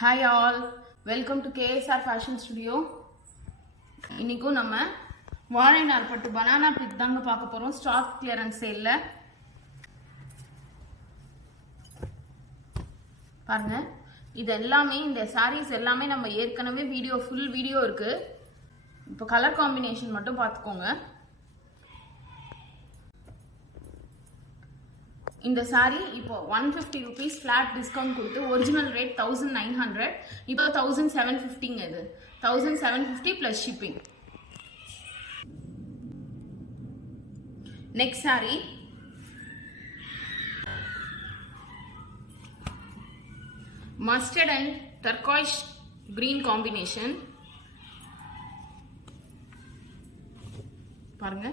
Hi all, welcome to KSR Fashion Studio. இன்னைக்கு நம்ம வாழை நார் பட்டு banana print தாங்க பார்க்க போறோம் stock clearance sale ல. பாருங்க இது எல்லாமே இந்த sarees எல்லாமே நம்ம ஏற்கனவே full வீடியோ இருக்கு. இப்போ கலர் காம்பினேஷன் மட்டும் பார்த்துக்கோங்க. இந்த saree இப்போ 150 rupees flat discount கொடுத்து original rate 1900 இப்போ 1750 ங்க இது 1750 plus shipping. Next saree mustard and turquoise green combination. பாருங்க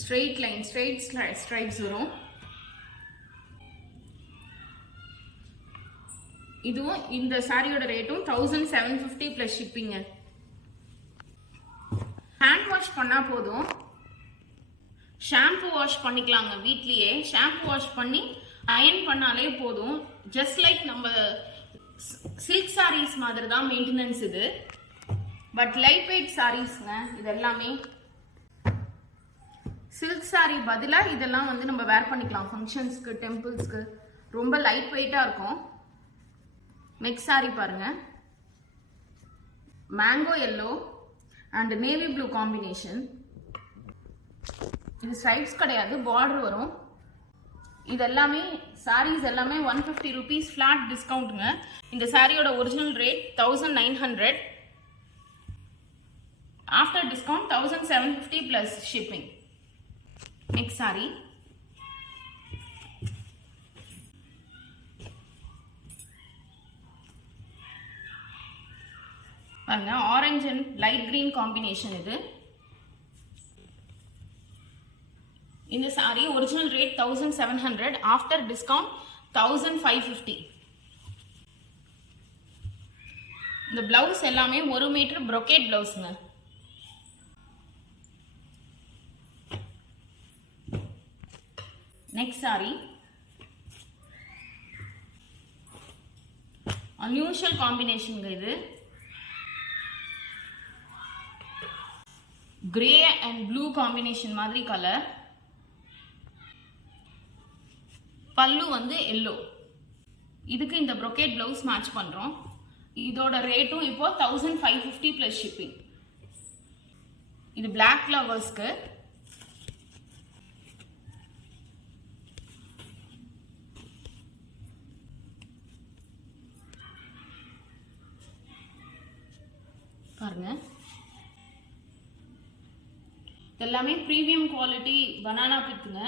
straight line straight stripes வரும். இதுவும் இந்த சாரியோட ரேட்டும் 1750 plus shipping. hand wash பண்ணா போதும். ஷாம்பு வாஷ் பண்ணிக்கலாங்க வீட்லயே. ஷாம்பு வாஷ் பண்ணி அயர்ன் பண்ணாலே போதும். just like நம்ம silk sarees மாதிரி தான் மெயின்டெனன்ஸ் இது. பட் லைட் வெயிட் sareesங்க இது எல்லாமே. சில்க் saree பதிலா இதெல்லாம் வந்து நம்ம வேர் பண்ணிக்கலாம் ஃபங்க்ஷன்ஸ்க்கு டெம்பிள்ஸ்க்கு. ரொம்ப லைட் வெயிட்டா இருக்கும். நெக்ஸ்ட் saree பாருங்க mango yellow and navy blue combination. இது ஸ்ட்ரைப்ஸ் கிடையாது border வரும். இது எல்லாமே sarees எல்லாமே 150 rupees flat discountங்க. இந்த சாரியோட original rate 1900 after discount 1750 plus shipping. Next saree பாருங்க orange and light green combination இது. இந்த saree original rate 1700 after discount 1550. இந்த blouse எல்லாமே 1 மீட்டர் brocade blouseங்க. Next saree unusual combination இது. grey and blue combination மாதிரி கலர். பல்லு வந்து yellow. இதுக்கு இந்த brocade blouse மேட்ச் பண்றோம். இதோட ரேட்டும் இப்போ 1550 plus shipping. இது black loversக்கு. பாருங்க எல்லாமே பிரீமியம் குவாலிட்டி banana printங்க.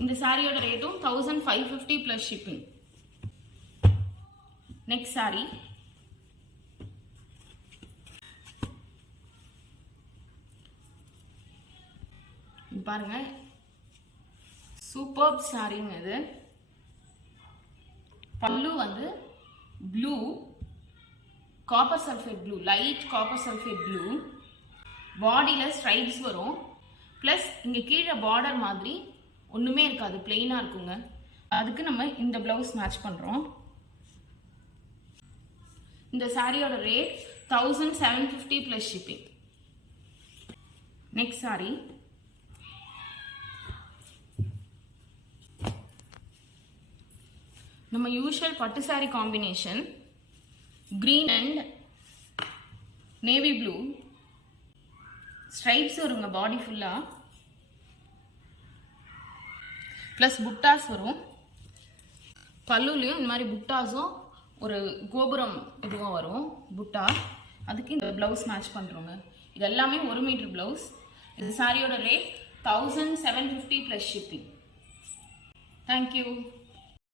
இந்த சாரியோட ரேட்டும் 1550 plus shipping. நெக்ஸ்ட் saree பாருங்க சூப்பர் சாரிங்க இது. பல்லு வந்து blue copper sulphate blue, light copper sulphate blue. பாடியில ஸ்ட்ரைப்ஸ் வரும். பிளஸ் இங்க கீழே பார்டர் மாதிரி ஒண்ணுமே இருக்காது, பிளெயினா இருக்குங்க. அதுக்கு நம்ம இந்த பிளவுஸ் மேட்ச் பண்றோம். இந்த சாரியோட rate 1750 plus shipping. Next saree நம்ம யூஷுவல் பட்டு saree combination green and navy blue stripes வருங்க பாடி ஃபுல்லா. பிளஸ் புட்டாஸ் வரும். பல்லுலயும் இந்த மாதிரி புட்டாஸும் ஒரு கோபுரம் இதுவும் வரும் புட்டா. அதுக்கு இந்த பிளவுஸ் மேட்ச் பண்றோங்க. இது எல்லாமே 1 மீட்டர் பிளவுஸ். இந்த சாரியோட rate 1750 plus shipping. Thank you.